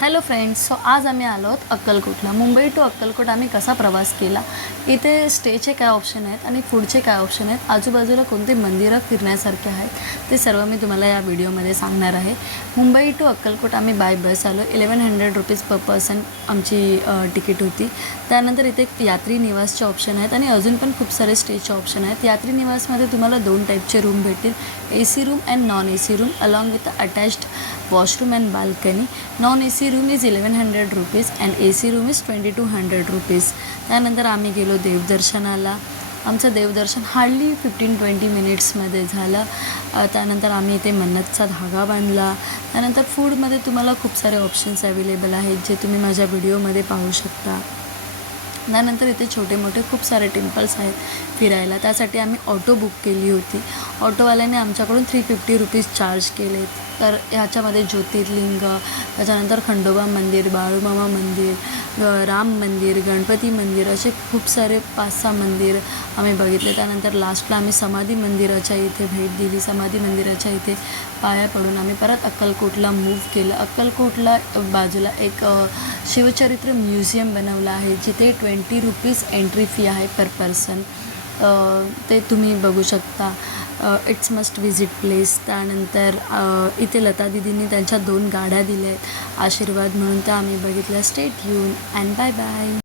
Hello friends, so आज आम्ही आलो आहोत अक्कलकोटला. मुंबई टू अक्कलकोट आम्ही कसा प्रवास केला, इथे स्टेचे काय ऑप्शन आहेत आणि फूडचे काय ऑप्शन आहेत, आजूबाजूला कोणते मंदिरं फिरण्यासारखे आहेत, ते सर्व मी तुम्हाला या व्हिडिओमध्ये सांगणार आहे. मुंबई टू अक्कलकोट आम्ही बाय बस आलो. 1100 रुपीज पर पर्सन आमची तिकीट होती. त्यानंतर इथे यात्री निवासचे ऑप्शन आहेत आणि अजून पण खूप सारे स्टेचे ऑप्शन आहेत. यात्री निवासमध्ये तुम्हाला 2 टाईपचे रूम भेटतील, AC room and non AC room along with attached washroom and balcony. Non AC room is 1100 rupees and AC room is 2200 rupees. त्यानंतर आम्ही गेलो देवदर्शनाला. आमचं देवदर्शन हार्डली 15-20 मिनिट्समध्ये झालं. त्यानंतर आम्ही इथे मन्नतचा धागा बांधला. त्यानंतर फूडमध्ये तुम्हाला खूप सारे ऑप्शन्स अवेलेबल आहेत जे तुम्ही माझ्या व्हिडिओमध्ये पाहू शकता. त्यानंतर इथे छोटे मोठे खूप सारे टेम्पल्स आहेत फिरायला. त्यासाठी आम्ही ऑटो बुक केली होती. ऑटोवाल्याने आमच्याकडून 350 रुपीज चार्ज केले. तर ह्याच्यामध्ये ज्योतिर्लिंग, त्याच्यानंतर खंडोबा मंदिर, बाळूमामा मंदिर, राम मंदिर, गणपती मंदिर असे खूप सारे 5-6 मंदिर आम्ही बघितले. त्यानंतर लास्टला आम्ही समाधी मंदिराच्या इथे भेट दिली. समाधी मंदिराच्या इथे पाया पडून आम्ही परत अक्कलकोटला मूव्ह केलं. अक्कलकोटला बाजूला एक शिवचरित्र म्युझियम बनवलं आहे जिथे 20 रुपीज एंट्री फी आहे पर पर्सन. ते तुम्ही बघू शकता. It's must visit place. त्यानंतर इथे लता दीदींनी त्यांच्या 2 गाड्या दिल्या आहेत आशीर्वाद म्हणून, त्या आम्ही बघितल्या. Stay tune and bye bye.